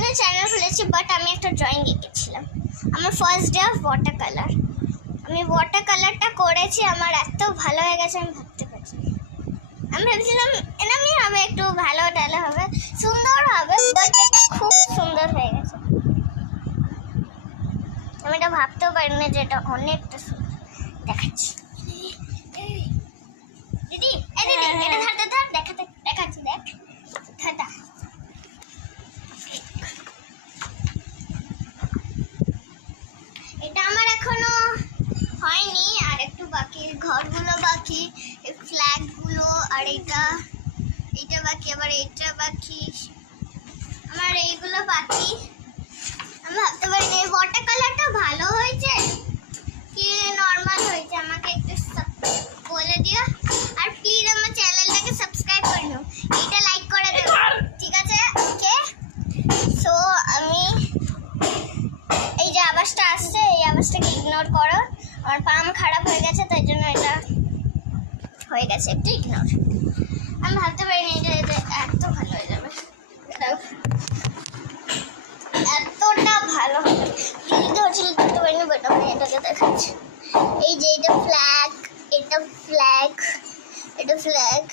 জন্য চ্যানেল খুলেছি, বাট আমি একটা ড্রয়িং এঁকেছিলাম। আমার first day of water colour. আমি ওয়াটার কালারটা করেছি, আমার এত ভালো হয়ে গেছে আমি ভাবতে পারছি। আমি ভেবেছিলাম এরকমই হবে, একটু ভালো টালো হবে, সুন্দর হবে, বাট এটা খুব সুন্দর হয়ে গেছে। আমি এটা ভাবতেও পারিনি যে এটা অনেকটা সুন্দর দেখাচ্ছি। দিদি দিদি এটা ধরতে ধর, দেখাচ্ছি, দেখ ধাতা। এটা আমার এখনো হয়নি, আর একটু বাকি, ঘরগুলো বাকি, এই ফ্ল্যাগগুলো, আর এইটা বাকি, আবার এইটা বাকি, আমার এইগুলো বাকি। আমি ভাবতে পারিনি ওয়াটার কালারটা ভালো হয়েছে কি নর্মাল হয়েছে। আমাকে একটু বলে দিও, আর প্লিজ আমার চ্যানেলটাকে সাবস্ক্রাইব করে নিও, এইটা লাইক করে দেবো, ঠিক আছে? ওকে, সো আমি এই যে আওয়াজটা আসছে, এই আওয়াজটাকে ইগনোর করো। আমার পাম খারাপ হয়ে গেছে, তাই জন্য এটা হয়ে গেছে, একটু ইগনোর। আমি ভাবতে পারিনি এটা এত ভালো হয়ে যাবে, এতটা ভালো হবে। যদি ধরছিল ধরতে পারিনি, বাট আমি এটাকে দেখাচ্ছি। এই যে এটা ফ্ল্যাগ, এটা ফ্ল্যাগ, এটা ফ্ল্যাগ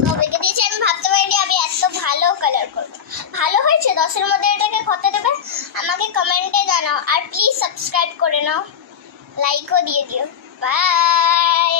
সব এঁকে দিয়েছি। আমি ভাবতে পারিনি আমি এত ভালো কালার করবো। ভালো হয়েছে, 10-এর মধ্যে এটাকে কত দেবে আমাকে কমেন্টে জানাও, আর প্লিজ সাবস্ক্রাইব করে নাও, লাইকও দিয়ে দিও। বাই।